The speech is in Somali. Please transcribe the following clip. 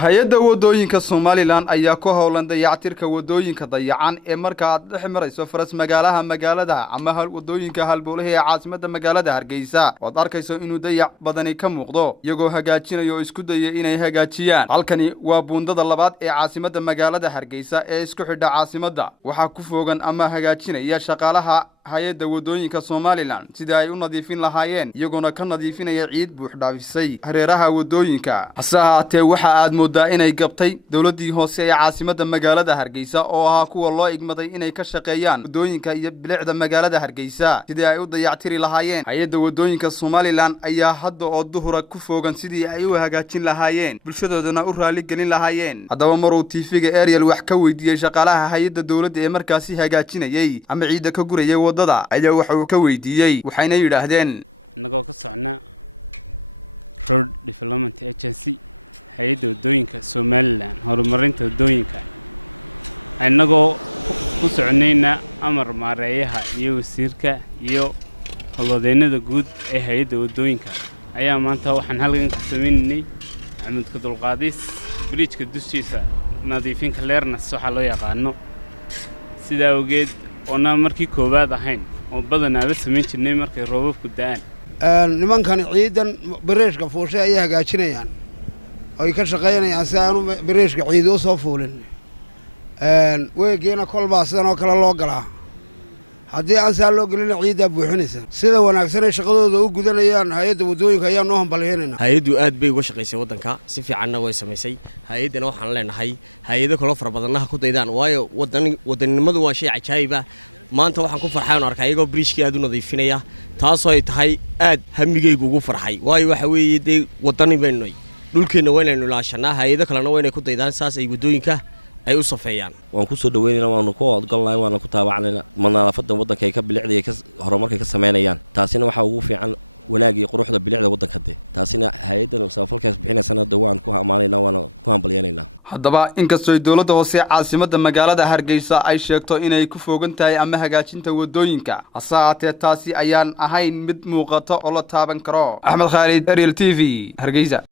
hay-adda wadooyinka Somaliland ayaa ku howlan dayactirka wadooyinka dayacan ee marka aad dhex marayso faras magaalada ama wadooyinka halbowlaha ee caasimadda magaalada Hargeisa oo arkayso inuu dayac badani ka muuqdo iyagoo hagaajinayo isku dayay inay hagaajiyaan halkani waa buundada labaad ee caasimadda magaalada Hargeisa ee isku xidha caasimadda waxa ku fogan ama hagaajinaya shaqaalaha hay-adda wadooyinka Somaliland sida ay u nadiifin lahaayeen iyagoo ka nadiifinaya ciid buux dhaafisay hareeraha wadooyinka hasaatee waxa aad moodaa inay gabtay dawladii hoose ee caasimadda magaalada Hargeisa oo ahaa kuwa loo igmaday inay ka shaqeeyaan wadooyinka iyo bilicda magaalada Hargeisa sidii ay u dayactiri lahaayeen hay-adda wadooyinka Somaliland ayaa hadda oo duhura ku fogan sidii ay u hagaajin lahaayeen bulshadoodana u raali gelin lahaayeen haddaba maruu TV-ga Ariel wax ka weydiiyay shaqaalaha hay-adda dawladda ee markaasi hagaajinayay ama ciida ka gurayay ayaa waxa uu ka weydiiyay waxayna yiraahdeen nagoo ka socnaa road development agency hay'adda wadooyinka Somaliland horumarinta wadooyinka anagoo ku soconayna amar maareeyaha iyo wasiirka iyo howlwadeennada guud ee hay'adda wadooyinka ayaa maanta waxaan halkan ka sameynay Axmed ka dulqaadis Biriishka dushiisa nadiifinka leernas waxa loo yaqaano sida ogeed ona markii koobaad ahayn oo badanaaba sameyn jirnay markay roobabku da'aan nimankan ciidan Biriishka fooshay ay hagaajinayaan ay ka shaqeynayaan si aanu Biriishka ciid u soo fuulin weegeena kolba sidan oo kala loo galaa haddii aan saa loo gelin ciidda buuxinaysa sida wanaagsan ay shaqadooda u gudanayaan hay-adda wadooyinka ayaa noo hambalyeynayna hay-addu aad bay uga shaqeysay wadanka si fiicanna way sameysay hay-addana waxaan leenahay hay-ado kale fara badanna ku daydaan waayo wadanimadu waa shay cajaa'ib ah maanta waxaan ku farxay oo arkay iyagoo Biriishka aad u nadiifinaya taasoo ay tahay aad hamigaygu ugu farxay waayo waxa weeye de wadani baynay dhulkeena waynaynu laashanaa hay-ado kalena waynay ku daydaan saas ay wadooyinka ay u safeeyaan waan ku soo dhaweynayna waan ku odgolnay waan ku taabacnayna nadaafadda wadanka ay ka bilicday ka horumarka ka sameeyaan taasina waxa ugu fiican wanaagii quruxda bilicda wadanka taasina hay'adda saafalkaas bixinaysan waan ku amaanayna waan ku hambalyeynayna haddaba inkastoo dawladda hoose caasimadda magaalada Hargeisa ay sheegto inay ku fogan tahay ama hagaajinta wadooyinka hasaatee taasi ayaan ahayn mid muuqato oo la taaban karo Axmed Khalid Ariel TV Hargeisa